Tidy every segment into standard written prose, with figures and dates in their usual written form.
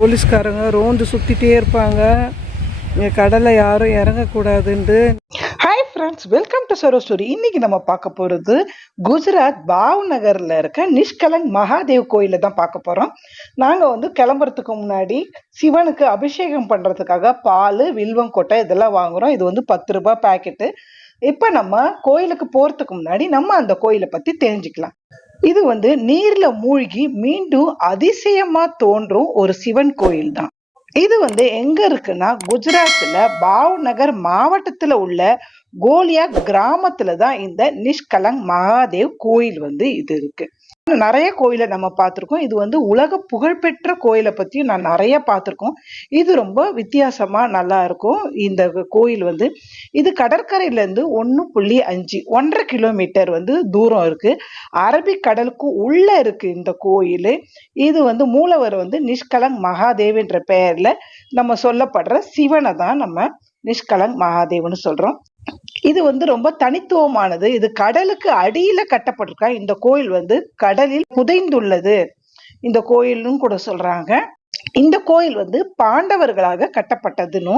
போலீஸ்காரங்க ரோந்து சுற்றிட்டே இருப்பாங்க. இங்கே கடலில் யாரும் இறங்கக்கூடாதுன்ட்டு. Hi friends, welcome to Saro story. இன்னைக்கு நம்ம பார்க்க போகிறது குஜராத் பாவ்நகரில் இருக்க நிஷ்கலங்க் மகாதேவ் கோயிலை தான் பார்க்க போகிறோம். நாங்கள் கிளம்புறதுக்கு முன்னாடி சிவனுக்கு அபிஷேகம் பண்ணுறதுக்காக பால், வில்வம் கொட்டை இதெல்லாம் வாங்குகிறோம். இது 10 ரூபாய் பேக்கெட்டு. இப்போ நம்ம கோயிலுக்கு போகிறதுக்கு முன்னாடி நம்ம அந்த கோயிலை பற்றி தெரிஞ்சுக்கலாம். இது நீர்ல மூழ்கி மீண்டும் அதிசயமா தோன்றும் ஒரு சிவன் கோயில் தான். இது எங்க இருக்குன்னா குஜராத்ல பாவ்நகர் மாவட்டத்துல உள்ள கோலியா கிராமத்துல தான் இந்த நிஷ்கலங்க் மகாதேவ் கோயில் இது இருக்கு. நிறைய கோயிலை நம்ம பார்த்திருக்கோம். இது உலக புகழ்பெற்ற கோயிலை பத்தியும் நான் நிறைய பார்த்திருக்கோம். இது ரொம்ப வித்தியாசமா நல்லா இருக்கும். இந்த கோயில் இது கடற்கரையில இருந்து 1.5 கிலோமீட்டர் தூரம் இருக்கு. அரபிக் கடலுக்கு உள்ள இருக்கு இந்த கோயில். இது மூலவர் நிஷ்கலங்க் மகாதேவ் என்ற பெயர்ல நம்ம சொல்லப்படுற சிவனை தான் நம்ம நிஷ்கலங்க் மகாதேவ்னு சொல்றோம். இது ரொம்ப தனித்துவமானது. இது கடலுக்கு அடியில கட்டப்பட்டிருக்கா. இந்த கோயில் கடலில் புதைந்துள்ளது இந்த கோயில்னு கூட சொல்றாங்க. இந்த கோயில் பாண்டவர்களாக கட்டப்பட்டதுன்னு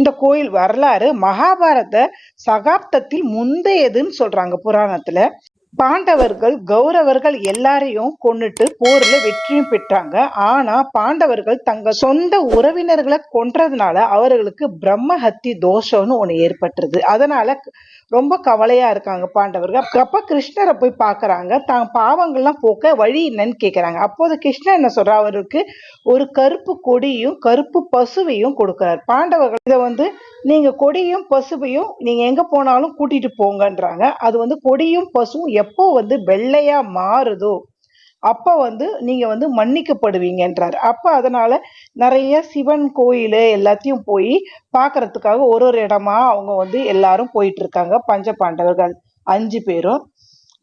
இந்த கோயில் வரலாறு மகாபாரத சகாப்தத்தில் முந்தையதுன்னு சொல்றாங்க புராணத்துல. பாண்டவர்கள் கௌரவர்கள் எல்லாரையும் கொன்னுட்டு போர்ல வெற்றியும் பெற்றாங்க. ஆனா பாண்டவர்கள் தங்க சொந்த உறவினர்களை கொன்றதுனால அவர்களுக்கு பிரம்மஹத்தி தோஷம்னு ஒண்ணு ஏற்பட்டுருது. அதனால ரொம்ப கவலையா இருக்காங்க பாண்டவர்கள். அப்ப கிருஷ்ணரை போய் பாக்குறாங்க. தான் பாவங்கள்லாம் போக்க வழி என்னன்னு கேக்குறாங்க. அப்போது கிருஷ்ணர் என்ன சொல்றா, அவருக்கு ஒரு கருப்பு கொடியும் கருப்பு பசுவையும் கொடுக்கிறார். பாண்டவர்கள் இதை நீங்க கொடியும் பசுவையும் நீங்க எங்க போனாலும் கூட்டிட்டு போங்கன்றாங்க. அது கொடியும் பசுவும் எப்போ வெள்ளையா மாறுதோ அப்ப நீங்க மன்னிக்கப்படுவீங்கன்றாரு. அப்ப அதனால நிறைய சிவன் கோயில் எல்லாத்தையும் போய் பாக்குறதுக்காக ஒரு இடமா அவங்க எல்லாரும் போயிட்டு இருக்காங்க. பஞ்ச பாண்டவர்கள் 5 பேரும்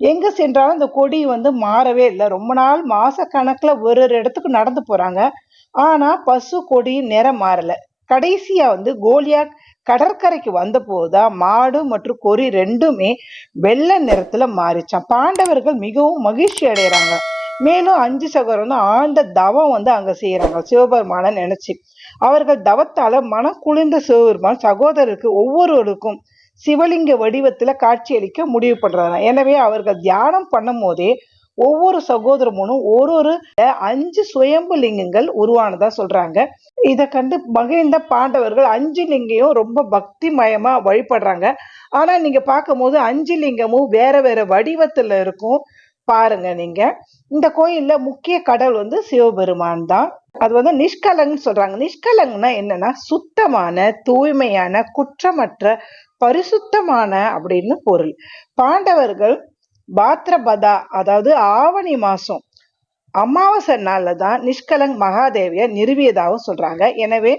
எங்க சென்றாலும் இந்த கொடி மாறவே இல்லை. ரொம்ப நாள் மாச கணக்குல ஒரு இடத்துக்கு நடந்து போறாங்க. ஆனா பசு கொடி நிறம் மாறல. கடைசியா கோலியா கடற்கரைக்கு வந்த போதுதான் மாடு மற்றும் கொடி ரெண்டுமே வெள்ளை நிறத்துல மாறிச்சான். பாண்டவர்கள் மிகவும் மகிழ்ச்சி அடைகிறாங்க. மேலும் 5 சகோதரனும் ஆழ்ந்த தவம் அங்க செய்யறாங்க சிவபெருமான நினைச்சு. அவர்கள் தவத்தால மனம் குளிர்ந்த சிவபெருமான் சகோதரருக்கு ஒவ்வொருவருக்கும் சிவலிங்க வடிவத்துல காட்சியளிக்க முடிவு பண்றாங்க. எனவே அவர்கள் தியானம் பண்ணும் போதே ஒவ்வொரு சகோதரமும் ஒரு 5 சுயம்பு லிங்கங்கள் உருவானதா சொல்றாங்க. இதை கண்டு மகிழ்ந்த பாண்டவர்கள் 5 லிங்கையும் ரொம்ப பக்தி மயமா வழிபடுறாங்க. ஆனா நீங்க பார்க்கும் போது 5 லிங்கமும் வேற வேற வடிவத்துல இருக்கும். பாருங்க நீங்க. இந்த கோயில்ல முக்கிய கடவுள் சிவபெருமான் தான். அது நிஷ்கலங்க்னு சொல்றாங்க. நிஷ்கலங்க்னா என்னன்னா சுத்தமான, தூய்மையான, குற்றமற்ற, பரிசுத்தமான அப்படின்னு பொருள். பாண்டவர்கள் பாத்ரபதா அதாவது ஆவணி மாசம் அமாவாசை நாள்ல தான் நிஷ்கலங்க் மகாதேவிய நிறுவியதாகவும் சொல்றாங்க. எனவே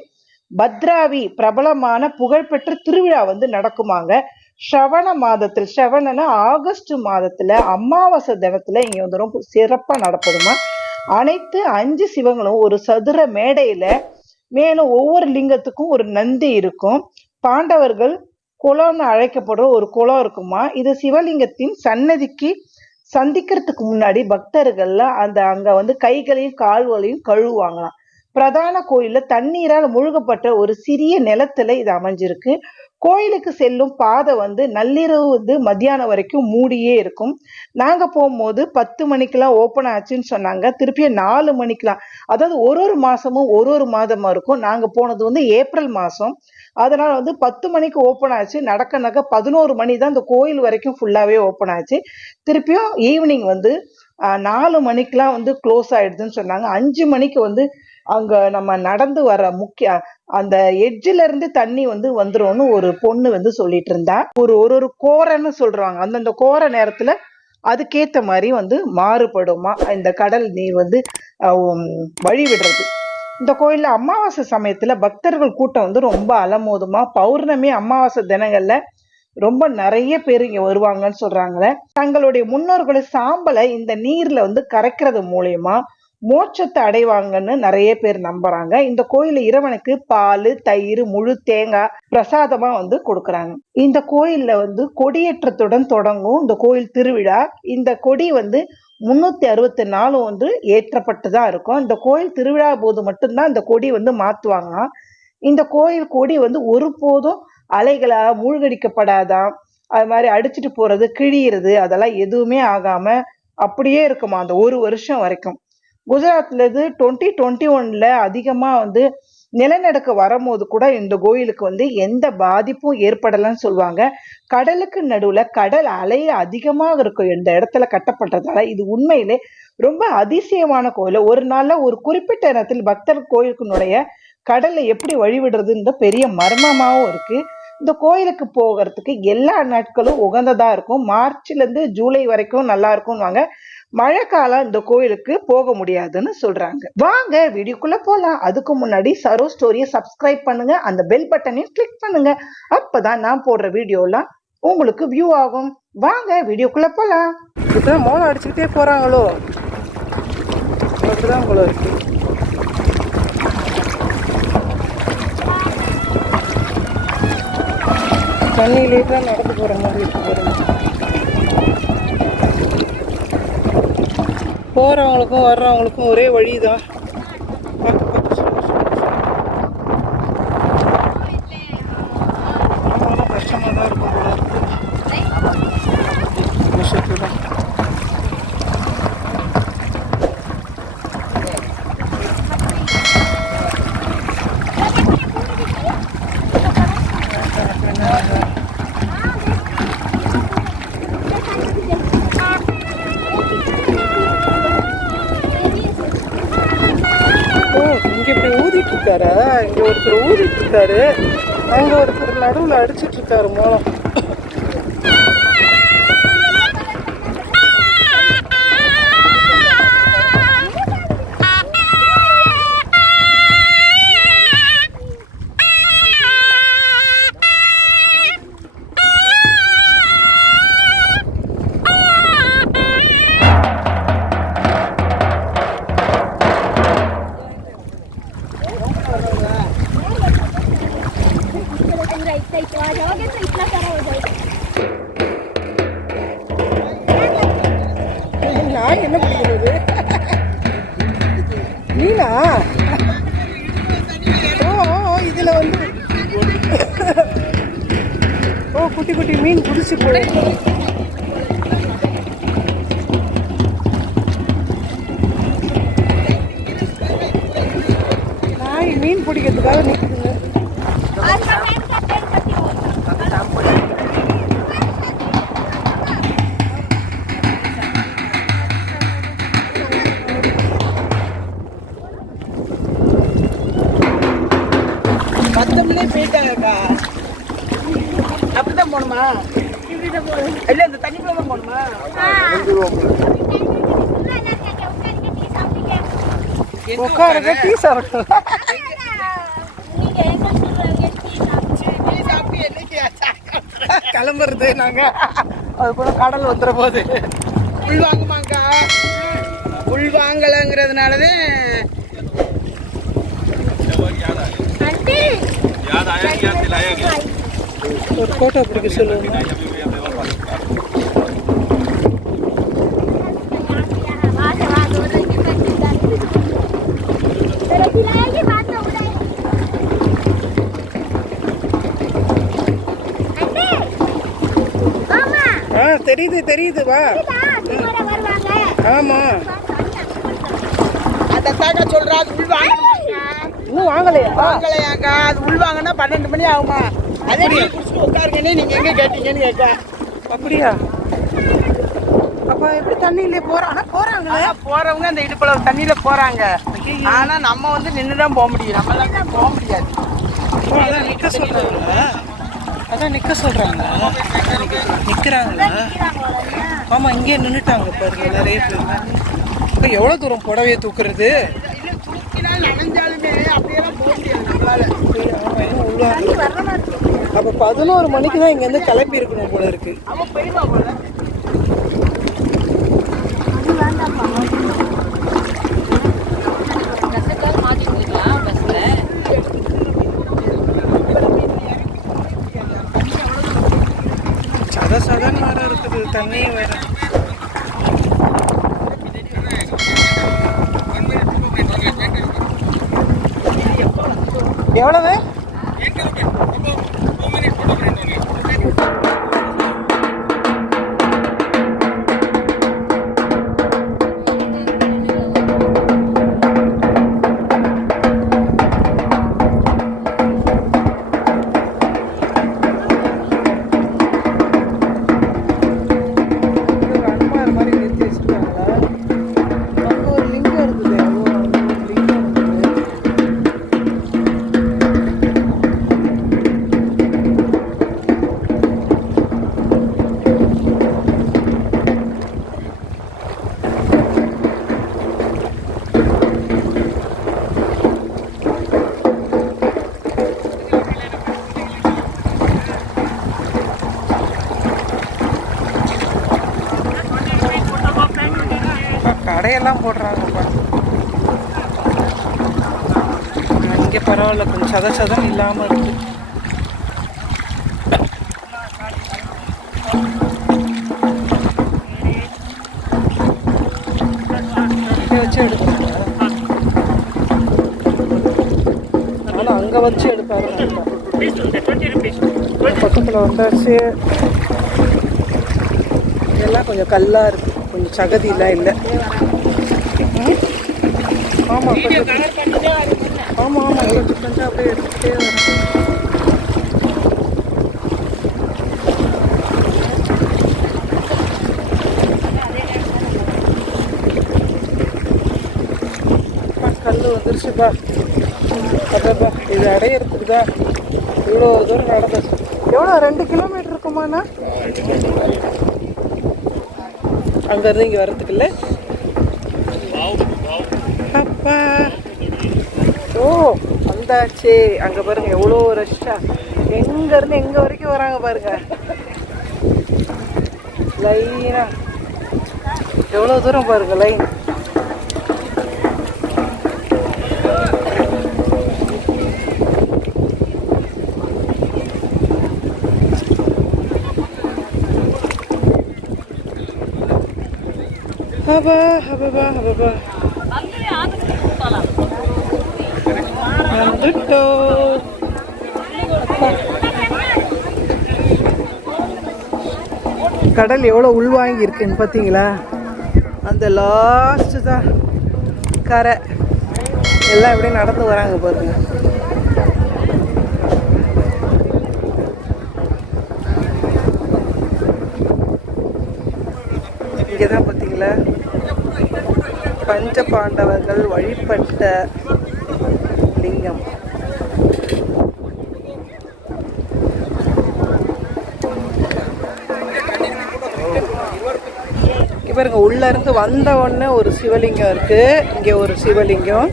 பத்ராவி பிரபலமான புகழ்பெற்ற திருவிழா நடக்குமாங்க. ஸ்ரவண மாதத்தில், ஸ்ரவணனா ஆகஸ்ட் மாதத்துல அமாவாசை தினத்துல இங்க ரொம்ப சிறப்பா நடப்படுமா. அனைத்து 5 சிவங்களும் ஒரு சதுர மேடையில, மேலும் ஒவ்வொரு லிங்கத்துக்கும் ஒரு நந்தி இருக்கும். பாண்டவர்கள் குளம்னு அழைக்கப்படுற ஒரு குளம் இருக்குமா. இது சிவலிங்கத்தின் சன்னதிக்கு சந்திக்கிறதுக்கு முன்னாடி பக்தர்கள்லாம் அங்க கைகளையும் கால்களையும் கழுவுவாங்களாம். பிரதான கோயில்ல தண்ணீரால் முழுகப்பட்ட ஒரு சிறிய நிலத்துல இது அமைஞ்சிருக்கு. கோயிலுக்கு செல்லும் பாதை நள்ளிரவு மத்தியானம் வரைக்கும் மூடியே இருக்கும். நாங்க போகும்போது 10 மணிக்கெல்லாம் ஓப்பன் ஆச்சுன்னு சொன்னாங்க. திருப்பியும் 4 மணிக்கெல்லாம், அதாவது ஒரு மாசமும் ஒரு மாதமா இருக்கும். நாங்க போனது ஏப்ரல் மாசம். அதனால 10 மணிக்கு ஓப்பன் ஆச்சு. நடக்க 11 மணி தான் இந்த கோயில் வரைக்கும் ஃபுல்லாவே ஓப்பன் ஆச்சு. திருப்பியும் ஈவினிங் 4 மணிக்கெல்லாம் க்ளோஸ் ஆயிடுதுன்னு சொன்னாங்க. 5 மணிக்கு அங்க நம்ம நடந்து வர முக்கிய அந்த எட்ஜில இருந்து தண்ணி வந்துரும்னு ஒரு பொண்ணு சொல்லிட்டு இருந்தா. ஒரு கோரன்னு சொல்றாங்க. அந்தந்த கோர நேரத்துல அதுக்கேத்த மாதிரி மாறுபடுமா இந்த கடல் நீர் வழி விடுறது. இந்த கோயில்ல அமாவாசை சமயத்துல பக்தர்கள் கூட்டம் ரொம்ப அலமோதுமா. பௌர்ணமி அமாவாசை தினங்கள்ல ரொம்ப நிறைய பேர் இங்க வருவாங்கன்னு சொல்றாங்களே. தங்களுடைய முன்னோர்களை சாம்பலை இந்த நீர்ல கரைக்கிறது மூலியமா மோட்சத்தை அடைவாங்கன்னு நிறைய பேர் நம்புறாங்க. இந்த கோயில இறைவனுக்கு பால், தயிர், முழு தேங்காய் பிரசாதமா கொடுக்கறாங்க. இந்த கோயில்ல கொடியேற்றத்துடன் தொடங்கும் இந்த கோயில் திருவிழா. இந்த கொடி 364 வந்து ஏற்றப்பட்டு தான் இருக்கும். இந்த கோயில் திருவிழா போது மட்டும்தான் இந்த கொடி வந்து மாத்துவாங்களாம். இந்த கோயில் கொடி வந்து ஒருபோதும் அலைகளா மூழ்கடிக்கப்படாதாம். அது மாதிரி அடிச்சிட்டு போறது, கிழியிறது அதெல்லாம் எதுவுமே ஆகாம அப்படியே இருக்குமா அந்த ஒரு வருஷம் வரைக்கும். குஜராத்ல இது 2021ல அதிகமா வந்து நிலநடுக்கம் வரும்போது கூட இந்த கோயிலுக்கு வந்து எந்த பாதிப்பும் ஏற்படலைன்னு சொல்லுவாங்க. கடலுக்கு நடுவுல கடல் அலை அதிகமாக இருக்கும் இந்த இடத்துல கட்டப்பட்டதால இது உண்மையிலே ரொம்ப அதிசயமான கோயில். ஒரு நாள்ல ஒரு குறிப்பிட்ட நேரத்தில் பக்தர் கோயிலுக்கு நுழைய கடல்ல எப்படி வழிவிடுறதுன்ற பெரிய மர்மமாவும் இருக்கு. இந்த கோயிலுக்கு போகிறதுக்கு எல்லா நாட்களும் உகந்ததா இருக்கும். மார்ச்ல இருந்து ஜூலை வரைக்கும் நல்லா இருக்கும்வாங்க. மழை காலம் இந்த கோயிலுக்கு போக முடியாதுன்னு சொல்றாங்க. வாங்க வீடியோக்குள்ள போலாம். அதுக்கு முன்னாடி சரோ ஸ்டோரியை சப்ஸ்கிரைப் பண்ணுங்க, அந்த பெல் பட்டனையும் கிளிக் பண்ணுங்க. அப்பதான் நான் போடுற வீடியோலாம் உங்களுக்கு வியூ ஆகும். வாங்க வீடியோக்குள்ள போலாம். இப்பதான் மோளம் அடிச்சுக்கிட்டே போறாங்களோ, அப்படிதான் போல இருக்கு. தண்ணியிலே தான் நடந்து போற மாதிரி இருக்கு பாருங்க. போறவங்களுக்கும் வர்றவங்களுக்கும் ஒரே வழிதான். கஷ்டமா தான் இருக்கும் போல இருக்கு. இங்க ஒருத்தர் ஊதிட்டு இருக்காரு, அங்க ஒருத்தர் நடுவில் அடிச்சிட்டு இருக்காரு மோளம். நான் என்ன பிடிக்கிறது மீனா? இதுல வந்து குட்டி குட்டி மீன் குதிச்சு போடு. நாய் மீன் பிடிக்கிறதுக்காக நிற்குதுங்க. போயிட்டாங்கக்கா. அப்படிதான் போகணுமா? இல்ல இந்த தண்ணிக்குள்ள தான் போகணுமா? உட்காருங்க, டீ சாப்பிட்டு கிளம்புறது நாங்க. அது கூட கடல் வந்துற போது உள் வாங்குமாக்கா. உள் வாங்கலங்கிறதுனாலதான் ஒரு போட்டோ பிடிக்க சொல்லுவாங்க. தெரியுது தெரியுது, வா. ஆமா, அதாக்கா சொல்றா. அது உள் வாங்கலையா? இன்னும் வாங்கலையாக்கா. அது உள் வாங்கினா 12 மணி ஆகுமா? அதே குடிச்சிட்டு உட்காருங்கன்னு நீங்க எங்க கேட்டீங்கன்னு கேட்க. அப்படியா? அப்ப எப்படி தண்ணியிலே போறாங்க? போறவங்க அந்த இடுப்புல தண்ணியில போறாங்க. ஆனா நம்ம வந்து நின்றுதான் போக முடியும். நம்ம போக முடியாது. அதான் நிக்க சொல்றாங்க. அதான் நிக்க சொல்றாங்க. நிக்கிறாங்களா? ஆமா, இங்கே நின்றுட்டாங்க பாருங்க நிறைய பேர். இப்போ எவ்வளோ தூரம் புடவையை தூக்குறது? நனைஞ்சாலுமே அப்படியெல்லாம் போக முடியாது நம்மளால. அப்போ 11 மணிக்கு தான் இங்கேருந்து கிளம்பி இருக்கணும் போல இருக்கு. சத சதன்னு வேற இருக்குது, தண்ணியும் வேற. எவ்வளவு? கடையெல்லாம் போடுறாங்கப்பா. இங்கே பரவாயில்ல, கொஞ்சம் சதம் இல்லாமல் இருக்கு. இங்கே வச்சு எடுப்பாங்க. ஆனால் அங்கே வச்சு எடுப்பாரு. பக்கத்தில் வந்தாச்சு. இதெல்லாம் கொஞ்சம் கல்லாக இருக்கு, கொஞ்சம் சகதியெல்லாம் இல்லை. ஆமாம் ஆமாம் ஆமாம், கொஞ்சம் கொஞ்சம் அப்படியே எடுத்துகிட்டே வரும். கல் வந்துருச்சுப்பா. அதாப்பா, இது அடையிறதுக்கு தான் இவ்வளோ தூரம் நடந்தது. எவ்வளோ 2 கிலோமீட்டர் இருக்குமாண்ணா அங்கேருந்து இங்கே வர்றதுக்கு? இல்லை அப்பா. ஓ வந்தாச்சு. அங்கே பாருங்க எவ்வளோ ரஷ்ஷா, எங்கேருந்து எங்கே வரைக்கும் வராங்க பாருங்க லைனா. எவ்வளோ தூரம் பாருங்க லைன். ஹபா ஹபா ஹபா வந்துட்டோம். கடல் எவ்வளோ உள்வாங்கி இருக்குன்னு பார்த்தீங்களா? அந்த லாஸ்ட்டு தான் கரை. எல்லாம் எப்படியும் நடந்து வராங்க பாருங்க. இங்கே தான் பார்த்தீங்களா பஞ்ச பாண்டவர்கள் வழிபட்ட லிங்கம். பாருங்க, உள்ள இருந்து வந்த உடனே ஒரு சிவலிங்கம் இருக்கு. இங்க ஒரு சிவலிங்கம்.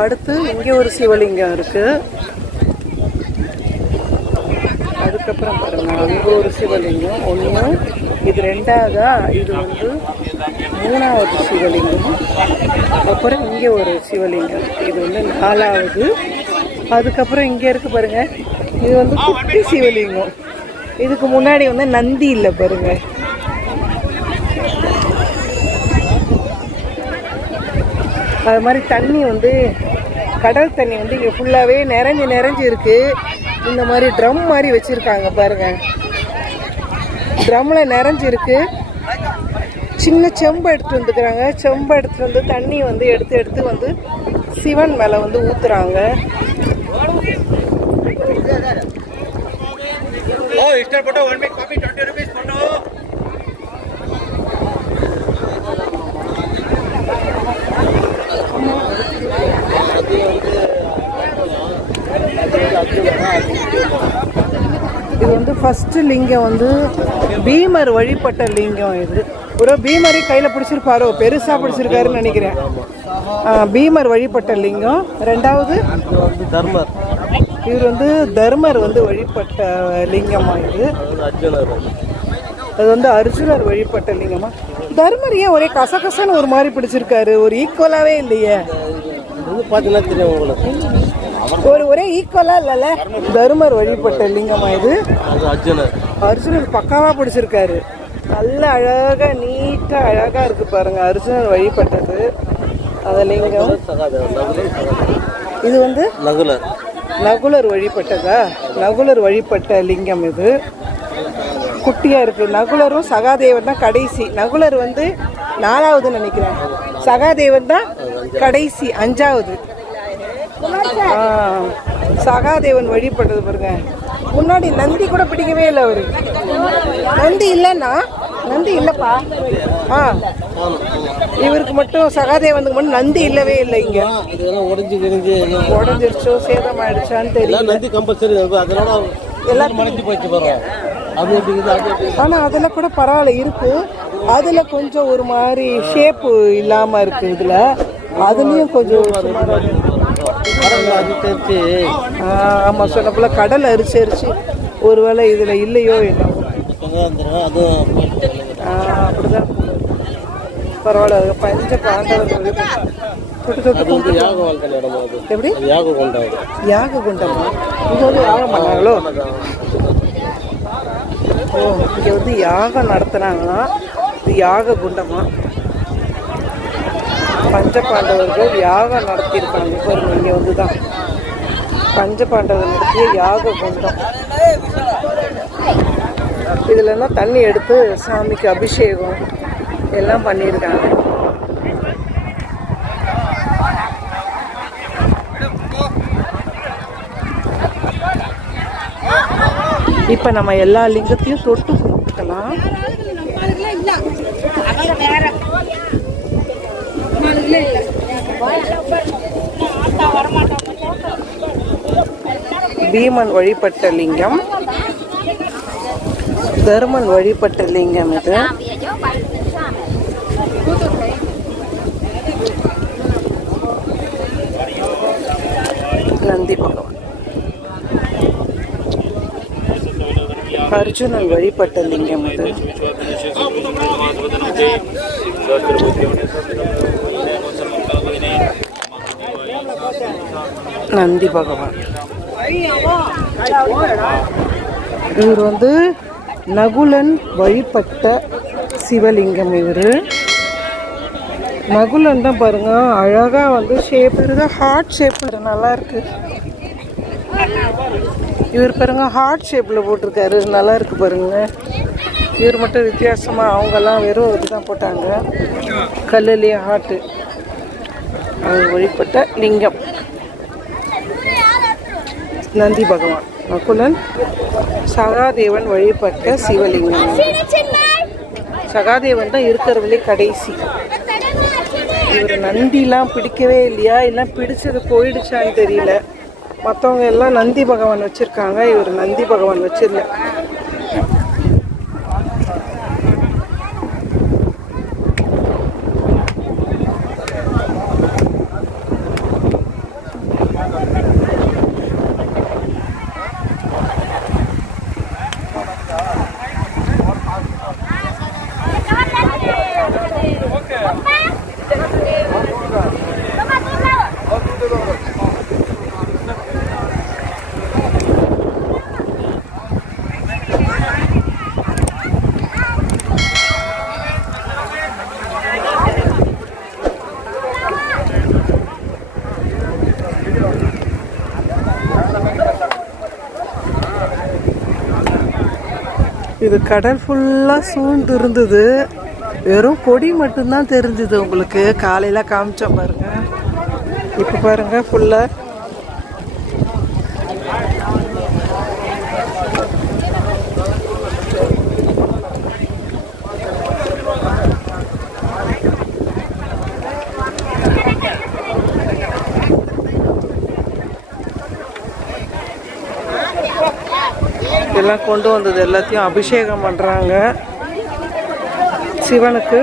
அடுத்து இங்க ஒரு சிவலிங்கம் இருக்கு. அதுக்கப்புறம் பாருங்க, அங்க ஒரு சிவலிங்கம் ஒன்று. இது 2வதா, இது வந்து 3வது சிவலிங்கம். அப்புறம் இங்கே ஒரு சிவலிங்கம், இது வந்து 4வது. அதுக்கப்புறம் இங்கே இருக்கு பாருங்க, இது வந்து குட்டி சிவலிங்கம். இதுக்கு முன்னாடி வந்து நந்தி இல்லை பாருங்க. அது மாதிரி தண்ணி வந்து கடல் தண்ணி வந்து இங்கே ஃபுல்லாகவே நிறைஞ்சு இருக்கு. இந்த மாதிரி ட்ரம் மாதிரி வச்சுருக்காங்க பாருங்க. ட்ரம்மில் நிறைஞ்சிருக்கு. சின்ன செம்பு எடுத்துகிட்டு வந்துக்கிறாங்க. செம்பு எடுத்துகிட்டு வந்து தண்ணி வந்து எடுத்து வந்து சிவன் மேலே வந்து ஊற்றுறாங்க. இது வந்து ஃபர்ஸ்ட் லிங்கம் வந்து பீமர் வழிபட்ட லிங்கம். இது ஒரு பீமரை கையில் பிடிச்சிருப்பாரோ, பெருசாக பிடிச்சிருக்காருன்னு நினைக்கிறேன். பீமர் வழிபட்ட லிங்கம். 2வது தர்மர். இவர் வந்து தர்மர் வந்து வழிபட்ட லிங்கமா. இது அது வந்து அர்ஜுனர் வழிபட்ட லிங்கமா. தர்மர் ஏன் ஒரே கசகசன்னு ஒரு மாதிரி பிடிச்சிருக்காரு? ஒரு ஈக்குவலாகவே இல்லையே. பார்த்தீங்கன்னா தெரியும் உங்களுக்கு. ஒரே ஈக்குவலா இல்லைல்ல. தர்மர் வழிபட்ட லிங்கமா இது. அர்ஜுனர் பக்காவா பிடிச்சிருக்காரு. நல்ல அழகாக நீட்டாக அழகாக இருக்குது பாருங்க. அர்ஜுனன் வழிபட்டது அந்த லிங்கம். இது வந்து நகுலர் வழிபட்டதா? நகுலர் வழிபட்ட லிங்கம் இது. குட்டியாக இருக்குது. நகுலரும் சகாதேவன் தான் கடைசி. நகுலர் வந்து 4ஆவதுன்னு நினைக்கிறேன். சகாதேவன் தான் கடைசி 5ஆவது. சகாதேவன் வழிபட்டது பாருங்க. முன்னாடி நந்தி கூட பிடிக்கவே இல்லை அவரு. நந்தி இல்லைன்னா நந்தி இல்லைப்பா. இவருக்கு மட்டும் சகாதேவனுக்கு மட்டும் நந்தி இல்லவே இல்லை. இங்க உடஞ்சிருச்சோ சேதம் ஆயிடுச்சான்னு தெரியல. நந்தி கம்பல்சரி எல்லாம் மறைஞ்சு போச்சு பாருங்க. ஆனா அதெல்லாம் கூட பரவாயில்ல இருக்கு. அதுல கொஞ்சம் ஒரு மாதிரி ஷேப்பு இல்லாம இருக்கு. இதுல அதுலயும் கொஞ்சம் ஆமா சொன்ன போல கடல் அரிச்சு ஒருவேளை இதுல இல்லையோ என்னவோ. அப்படிதான் பரவாயில்ல. பஞ்ச பாண்டவர்கள் எப்படி யாக குண்டமா இங்க வந்து யாகம் பண்ணாங்களோ? ஓ, இங்க வந்து யாகம் நடத்துனாங்களா? இது யாக குண்டமா? பஞ்ச பாண்டவர்கள் யாகம் நடத்தியிருக்காங்க பாருங்க. இங்க வந்துதான் பஞ்ச பாண்டவர் நடத்திய யாக குண்டம். இதுலலாம் தண்ணி எடுத்து சாமிக்கு அபிஷேகம் எல்லாம் பண்ணியிருக்காங்க. இப்போ நம்ம எல்லா லிங்கத்தையும் தொட்டு கும்பிட்டுக்கலாம். பீமன் வழிபட்ட லிங்கம், தர்மன் வழிபட்ட லிங்கம் இது. நந்தி பகவான். அர்ஜுனன் வழிபட்ட லிங்கம் இது. நந்தி பகவான். இவர் வந்து நகுலன் வழிபட்ட சிவலிங்கம். இவர் நகுலன் தான் பாருங்க. அழகா வந்து ஷேப் இருக்குது. ஹார்ட் ஷேப் நல்லா இருக்கு. இவர் பாருங்க ஹார்ட் ஷேப்ல போட்டிருக்காரு. நல்லா இருக்கு பாருங்க. இவர் மட்டும் வித்தியாசமா, அவங்கெல்லாம் வெறும் இதுதான் போட்டாங்க. கல்லுலேயே ஹார்ட்டு. அவர் வழிபட்ட லிங்கம் நந்தி பகவான். நகுலன் சகாதேவன் வழிபட்ட சிவலிங்கம். சகாதேவன் தான் இருக்கிறதுலே கடைசி. இவர் நந்திலாம் பிடிக்கவே இல்லையா, இல்லை பிடிச்சது போயிடுச்சான்னு தெரியல. மற்றவங்க எல்லாம் நந்தி பகவான் வச்சிருக்காங்க, இவர் நந்தி பகவான் வச்சிடல. இது கடல் ஃபுல்லாக சூழ்ந்து இருந்தது. வெறும் கொடி மட்டும்தான் தெரிஞ்சுது உங்களுக்கு. காலையில் காமிச்சோம் பாருங்க. இப்போ பாருங்க ஃபுல்லாக எல்லாம் கொண்டு வந்தது எல்லாத்தையும் அபிஷேகம் பண்ணுறாங்க சிவனுக்கு.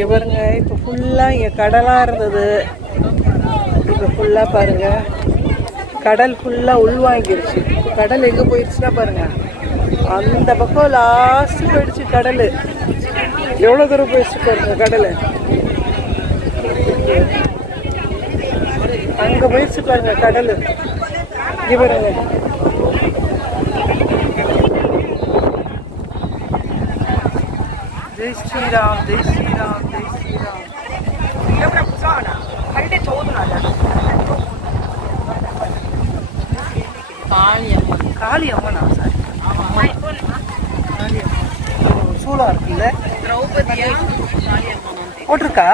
இங்கே பாருங்க, இப்போ ஃபுல்லாக இங்கே கடலாக இருந்தது. இப்போ ஃபுல்லாக பாருங்க, கடல் ஃபுல்லாக உள்வாங்கிருச்சு. இப்போ கடல் எங்கே போயிடுச்சுன்னா பாருங்க, அந்த பக்கம் லாஸ்ட் போயிடுச்சு கடல். எவ்வளோ தூரம் போயிடுச்சு பாருங்க கடல். அங்கே போயிடுச்சு பாருங்க கடல். இங்கே பாருங்க. ஜெய் ஸ்ரீராம், ஜெய் ஸ்ரீராம், ஜெய் ஸ்ரீராம். காளி அம்மனா சார்? சூளா இருக்குல்ல, போட்டிருக்கா?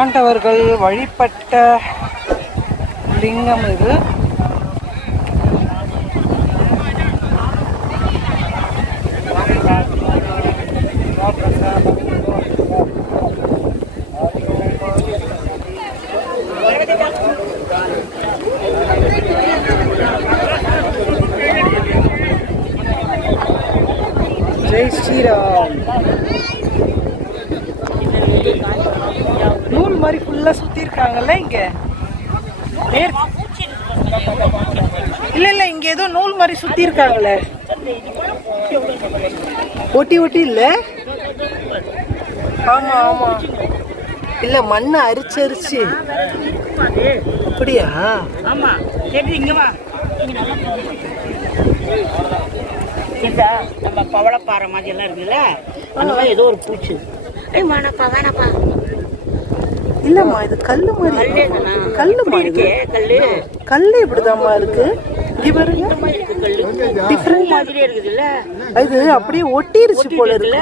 ஆண்டவர்கள் வழிபட்ட லிங்கம் இது. ஜெய் ஸ்ரீராம். நூல் மாதிரி ஃபுல்லா சுத்தி இருக்காங்கல்ல இங்க. இல்ல இல்ல, இங்க ஏதோ நூல் மாதிரி சுத்தி இருக்காங்களே. ஒட்டி ஒட்டி இல்ல. ஆமா ஆமா, இல்ல மண்ணை அரிச்சு அரிச்சு. அப்படியா? ஆமா, இங்க வா. நம்ம பவளப்பாறை மாதிரி எல்லாம் இருக்குல்ல, அந்த மாதிரி ஏதோ ஒரு பூச்சி. வேணாப்பா வேணாப்பா. இல்லம்மா, இது கல்லு மாதிரி. கல்லு மாதிரி இருக்கு. கல்லு இப்படிதாம்மா இருக்கு. டிஃபரெண்ட் மாதிரி இருக்குதுல்ல, இது அப்படியே ஒட்டிருச்சு போல இருக்கு.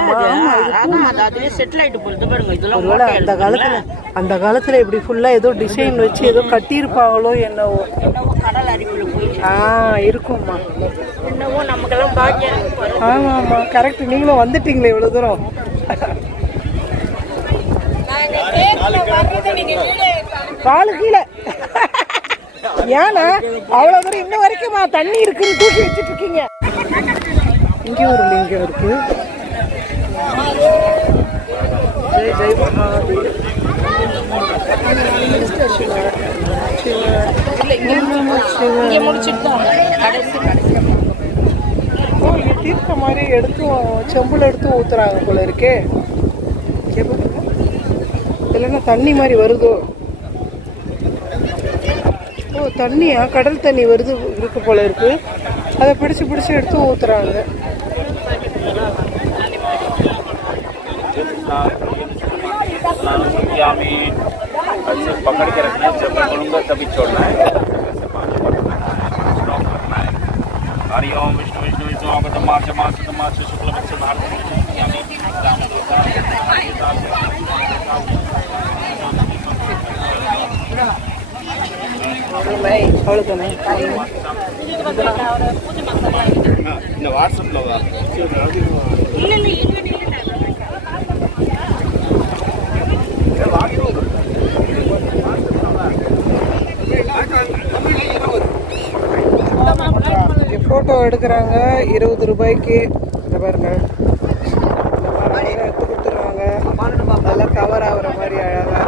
அதுலயே செட்டில் ஆயிட்டு போறது பாருங்க. இதெல்லாம் அந்த காலத்துல இப்படி ஃபுல்லா ஏதோ டிசைன் வச்சு ஏதோ கட்டியிருப்பாங்களோ என்னவோ. கடல் அருவிக்குள்ள போயிடுச்சு. இருக்கும்மா. என்னவோ நமக்கெல்லாம் பாக்கியம். ஆமா ஆமா, கரெக்ட். நீங்களும் வந்துட்டீங்களே இவ்வளவு தூரம். காலு கீழே ஏன்னா அவ்வளவு தூரம் இன்ன வரைக்கும் தண்ணி இருக்குன்னு தூக்கி வச்சுட்டு இருக்கீங்க. இங்க ஒரு லிங்கம் இருக்கு. ஜெய் ஜெய் மகாதேவ். தீர்த்த மாதிரி எடுத்து செம்புல எடுத்து ஊத்துறாங்க போல இருக்கே. இல்லைன்னா தண்ணி மாதிரி வருதோ? ஓ, தண்ணியா? கடல் தண்ணி வருது இருக்கு போல இருக்கு. அதை பிடிச்சு பிடிச்சு எடுத்து ஊத்துறாங்க. पकड़ के रखना है, जब मैं बोलूँगा तभी छोड़ना है। हरि ओम विष्णु विष्णु विष्णु आगत मार्च मार्च मार्च शुक्ल पक्ष भारत அவ்வளோதானே. இந்த வாட்ஸ்அப்ல ஃபோட்டோ எடுக்கிறாங்க 20 ரூபாய்க்கு. இந்த பாருங்க, எடுத்து கொடுத்துட்றாங்க. நல்லா கவர் ஆகுற மாதிரி அழகாக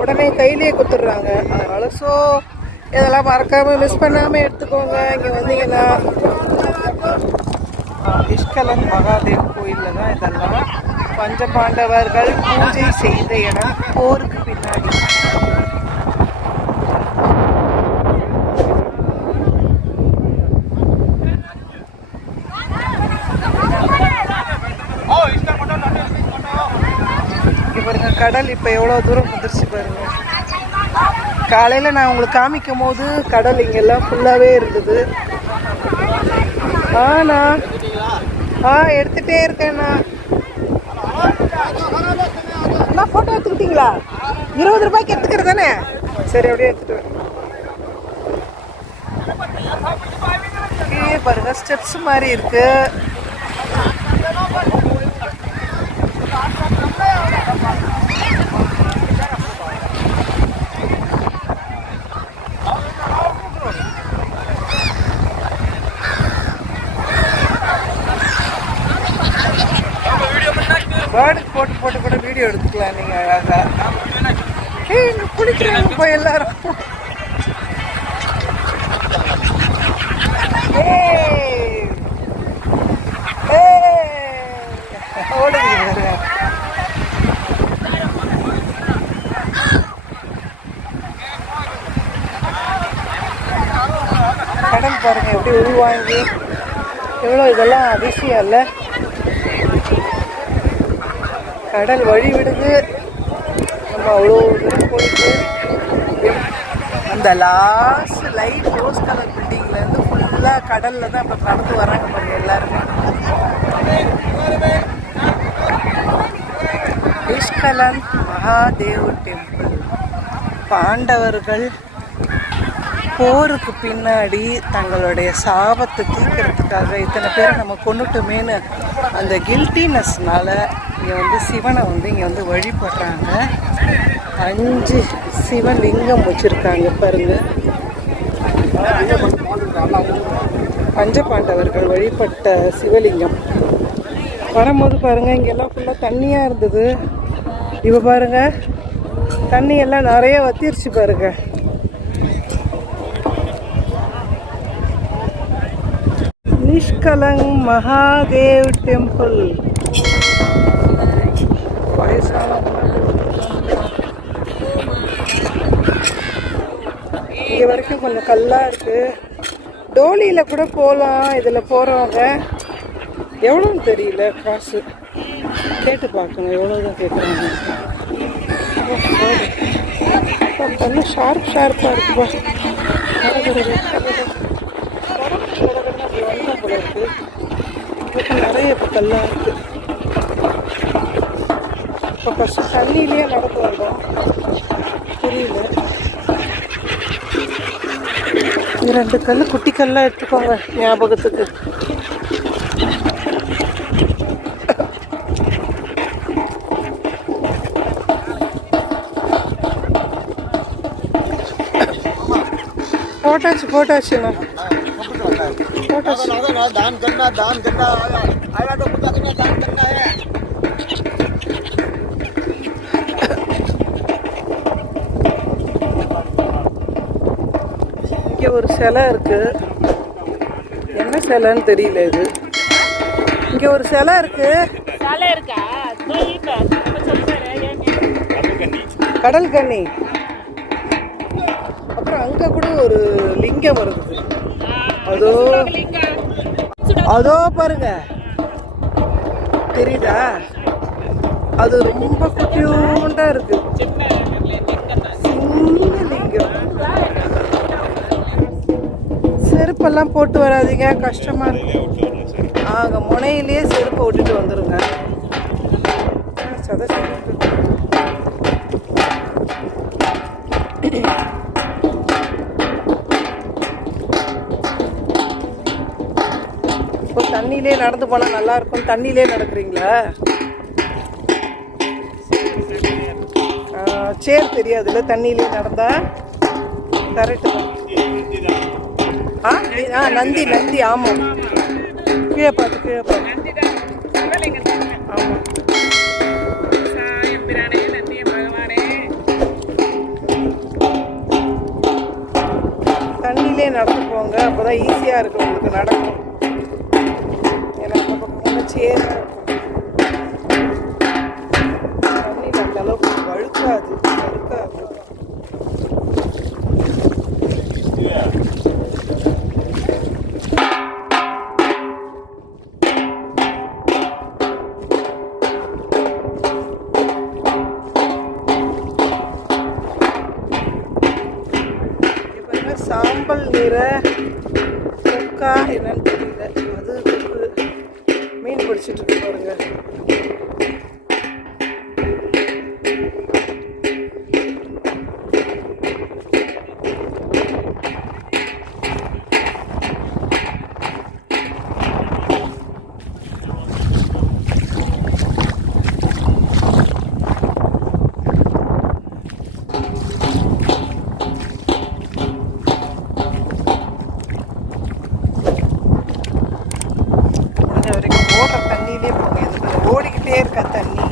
உடனே கையிலேயே கொடுத்துட்றாங்க. அதனால இதெல்லாம் மறக்காமல் மிஸ் பண்ணாமல் எடுத்துக்கோங்க. இங்கே வந்தீங்கன்னா நிஷ்கலங் மகாதேவ் கோயிலில் தான் இதெல்லாம். பஞ்சபாண்டவர்கள் பூஜை செய்த இடம், போருக்கு பின்னாடி. பாருங்க கடல் இப்போ எவ்வளோ தூரம் வந்துருச்சு பாருங்க. காலையில் நான் உங்களுக்கு காமிக்கும் போது கடல் இங்கெல்லாம் ஃபுல்லாகவே இருந்தது. எடுத்துகிட்டே இருக்கேண்ணா. ஃபோட்டோ எடுத்துக்கிட்டீங்களா? 20 ரூபாய்க்கு எடுத்துக்கிறது தானே? சரி, அப்படியே எடுத்துட்டு பாருங்க. ஸ்டெப்ஸ் மாதிரி இருக்கு. பேர்டுக்கு போட்டு போட்டு கூட வீடியோ எடுத்துக்கலாம் நீங்கள் அழகா. ஏய் இங்கே குளிக்கிறாங்க போய் எல்லாரும். ஓடுங்க. கடல் பாருங்க எப்படி உள்வாங்கி எவ்வளோ இதெல்லாம் அதிசயம் இல்லை. கடல் வழி விடுது. நம்ம அவ்வளோ தூரம் போயிட்டு அந்த லாஸ்ட் லைட் ரோஸ் கலர் பில்டிங்லேருந்து ஃபுல்லாக கடலில் தான் இப்போ நடந்து வராங்க பாருங்க எல்லாருமே. நிஷ்கலங் மகாதேவ் டெம்பிள். பாண்டவர்கள் போருக்கு பின்னாடி தங்களுடைய சாபத்தை தீர்க்கறதுக்காக இத்தனை பேரை நம்ம கொண்டுட்டோமேனு அந்த கில்ட்டினஸ்னால இங்கே வந்து சிவனை வந்து இங்கே வந்து வழிபடுறாங்க. 5 சிவலிங்கம் வச்சுருக்காங்க பாருங்க. பஞ்சபாண்டவர்கள் வழிபட்ட சிவலிங்கம். வரும்போது பாருங்க இங்கெல்லாம் ஃபுல்லாக தண்ணியாக இருந்தது. இப்போ பாருங்க தண்ணி எல்லாம் நிறைய வத்திருச்சு பாருங்க. நிஷ்கலங் மகாதேவ் டெம்பிள். இங்கே வரைக்கும் கொஞ்சம் கல்லாக இருக்குது. டோலியில் கூட போகலாம். இதில் போகிறவங்க எவ்வளோன்னு தெரியல காசு கேட்டு பார்க்கணும் எவ்வளோதான் கேட்குறாங்க. நல்லா ஷார்ப்பாக இருக்குப்பா. போல இருக்கு. நிறைய இப்போ கல்லாக இருக்குது. இப்போ ஃபஸ்ட்டு தண்ணியிலேயே நடந்து வந்தோம். புரியல. இந்த 2 கல் குட்டி கல்லாக எடுத்துக்கோங்க ஞாபகத்துக்கு. போட்டாச்சுண்ணா போட்டாச்சு. दान करना आया तो पता करना दान करना है. இங்கே ஒரு சிலை இருக்கு. என்ன சிலைன்னு தெரியல இது. இங்கே ஒரு சிலை இருக்கு. கடல் கன்னி. அப்புறம் அங்கே கூட ஒரு லிங்கம் வருது. அதோ பாருங்க தெரியுதா? அது ரொம்ப குட்டியூண்டா இருக்கு. சின்ன லிங்கம். செருப்பெல்லாம் போட்டு வராதீங்க, கஷ்டமா இருக்கு. அங்கே முனையிலேயே செருப்பை விட்டுட்டு வந்துருங்க. இப்போ தண்ணியிலே நடந்து போனால் நல்லா இருக்கும். தண்ணியிலே நடக்கிறீங்களா? சேர் தெரியாதுல்ல தண்ணியிலே நடந்தா. கரெக்டு தான். நந்தி நந்தி. ஆமாம், கீழே பார்த்து ஆமாம். தண்ணியிலே நடந்து போங்க, அப்போதான் ஈஸியாக இருக்கும் உங்களுக்கு நடக்கும். ஏன்னா அந்த பக்கம் சேர் தண்ணியில் அந்த அளவுக்கு வழுக்காது. சாம்பல் நிற கொக்கா என்னன்னு தெரியல. அது மீன் பிடிச்சிட்டு இருக்கு பாருங்க. ஓடிக்கிட்டே போயிட்டே இருக்கா தண்ணி.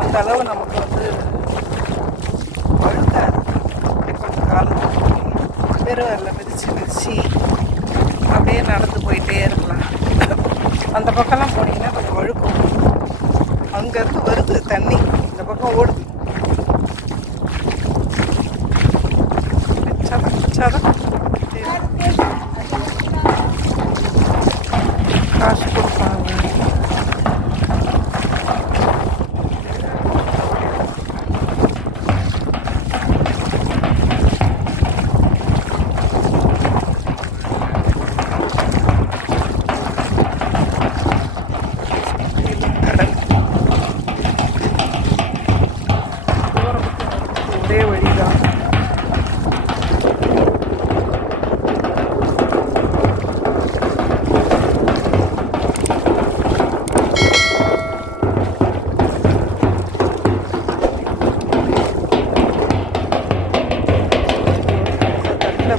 அந்த அளவு நமக்கு வந்து வழுக்காது. கொஞ்சம் காலத்துக்கு பெருவரில் மிதிச்சு அப்படியே நடந்து போயிட்டே இருக்கலாம். அந்த பக்கம்லாம் போனீங்கன்னா கொஞ்சம் வழுக்கும். அங்கேருந்து வருது தண்ணி, இந்த பக்கம் ஓடுது. வச்சாதான் காசு கொடுப்பாங்க. ஒரே வழிதான்.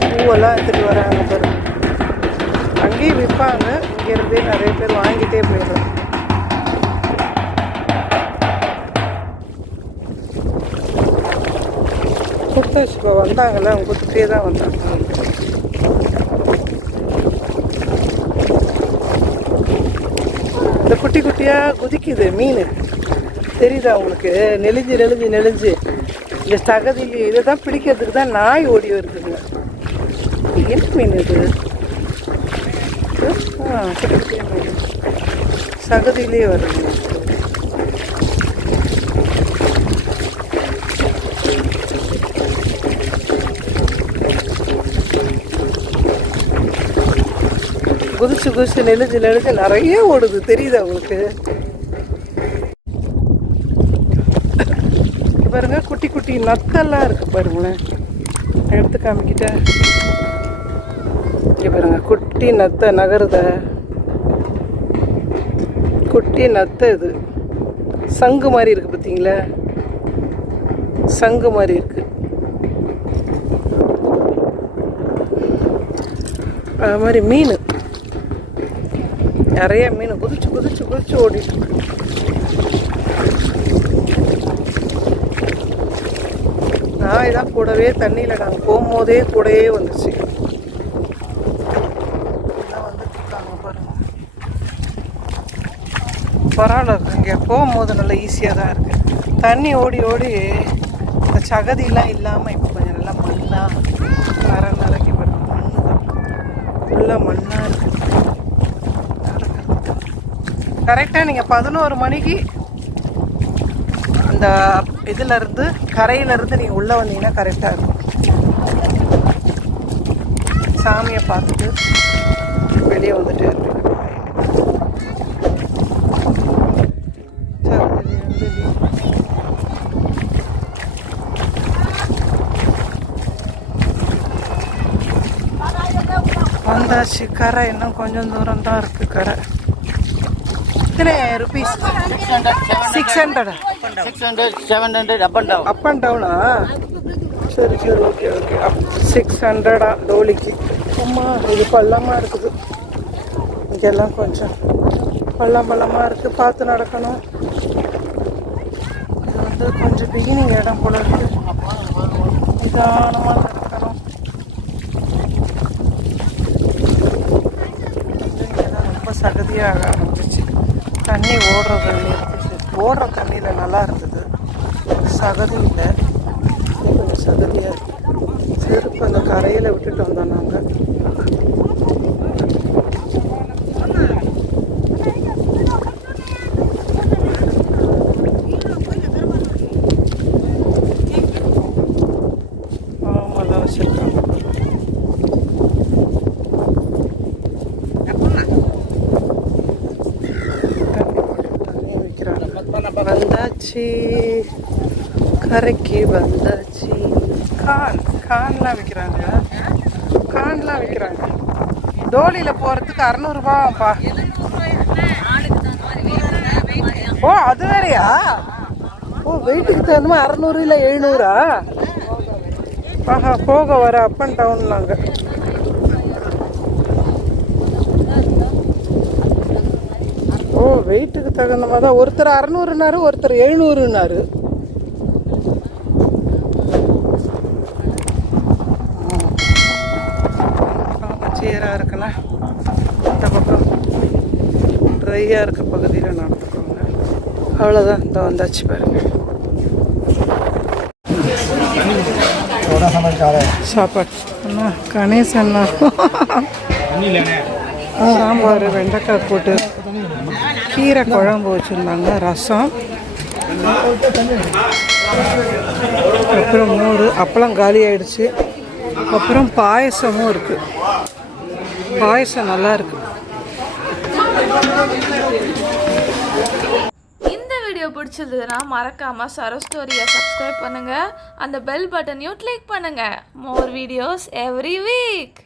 பூவெல்லாம் எடுத்துகிட்டு வராங்க பாருங்க. அங்கேயும் விற்பாங்க. இங்கேருந்தே நிறைய பேர் வாங்கிட்டே போயிடுறாங்க. கொடுத்தாச்சு. இப்போ வந்தாங்கல்ல, அவங்க கொடுத்துட்டே தான் வந்தாங்க. இந்த குட்டி குட்டியாக குதிக்குது மீன், தெரியுதா உங்களுக்கு? நெளிஞ்சு இந்த சகதி இதை தான் பிடிக்கிறதுக்கு தான் நாய் ஓடி வருதுங்க. என்ன மீன் இது? குட்டி குட்டியாக மீன் சகதியிலே வருதுங்க. குதிச்சு நெளிஞ்சு நிறைய ஓடுது, தெரியுதா உங்களுக்கு? பாருங்க, குட்டி குட்டி நத்தெல்லாம் இருக்கு பாருங்களேன். எடுத்து காமிக்கிட்டேன். இங்கே பாருங்க, குட்டி நத்தை நகருத. குட்டி நத்தை இது சங்கு மாதிரி இருக்கு, பார்த்தீங்களா? சங்கு மாதிரி இருக்கு. அது மாதிரி மீன் நிறைய மீன் குதிச்சு ஓடிட்டு இருக்கு. நாய் தான் கூடவே தண்ணியில் நாங்கள் போகும்போதே கூடவே வந்துச்சு. வந்துட்டுருக்காங்க பாருங்க. பரவாயில்ல, இங்கே போகும்போது நல்லா ஈஸியாக தான் இருக்குது. தண்ணி ஓடி இந்த சகதியெலாம் இல்லாமல் இப்போ கொஞ்சம் நல்லா மண்ணாக நிறக்கி பாருங்க. மண்ணு தான் ஃபுல்லாக மண்ணாக இருக்குது. கரெக்டாக நீங்கள் 11 மணிக்கு அந்த இதிலேருந்து கரையிலேருந்து நீங்கள் உள்ளே வந்தீங்கன்னா கரெக்டாக இருக்கும். சாமியை பார்த்துட்டு வெளியே வந்துட்டு வந்தாச்சு. கரை இன்னும் கொஞ்சம் தூரம் தான் இருக்குது. கரை எத்தனை ருபீஸ்? 600 700 up and down. சரி ஓகே 600 டோலிக்கு. அம்மா, இது பள்ளமாக இருக்குது. இங்கெல்லாம் கொஞ்சம் பள்ளமாக இருக்குது, பார்த்து நடக்கணும். இது வந்து கொஞ்சம் பிகினிங் இடம் போல இருக்குது. நிதானமாக நடக்கணும். இங்கெல்லாம் ரொம்ப சகதியாக ஆரம்பிச்சிச்சு. தண்ணி ஓடுற தண்ணியில் நல்லா இருந்தது. சகதி இல்லை, கொஞ்சம் சகதியாக இருக்குது. செருப்பு அந்த கரையில் விட்டுட்டு வந்தோம் நாங்கள். ஆமாம், தான் வச்சுருக்காங்க. வந்தாச்சு, கரைக்கு வந்தாச்சு. கான்லாம் விற்கிறாங்க. டோலியில் போகிறதுக்கு 600 ரூபாப்பா. ஓ, அது வேறையா? ஓ, வெயிட்டுக்கு தகுந்த மாதிரி 600 இல்லை 700? ஆஹா, போக வர அப் அண்ட் டவுன்லாங்க. ஓ, வெயிட்டுக்கு தகுந்த மாதிரி தான். ஒருத்தர் 600னாரு, ஒருத்தர் 700னாரு. சீராக இருக்குண்ணா. இந்த பக்கம் ட்ரையாக இருக்க பகுதியில் நடந்துக்கோங்க. அவ்வளோதான், இந்த வந்தாச்சு பாருங்க. சாப்பாடு அண்ணா கணேஷ் அண்ணா சாம்பார், வெண்டைக்காய் போட்டு கீரை குழம்பு வச்சுருந்தாங்க, ரசம், அப்புறம் மோர், அப்பளம் காலி ஆயிடுச்சு. அப்புறம் பாயசமும் இருக்குது. பாயசம் நல்லா இருக்கு. இந்த வீடியோ பிடிச்சிருந்ததுன்னா மறக்காம சரோ ஸ்டோரியை சப்ஸ்கிரைப் பண்ணுங்க, அந்த பெல் பட்டனையும் கிளிக் பண்ணுங்க. More videos every week.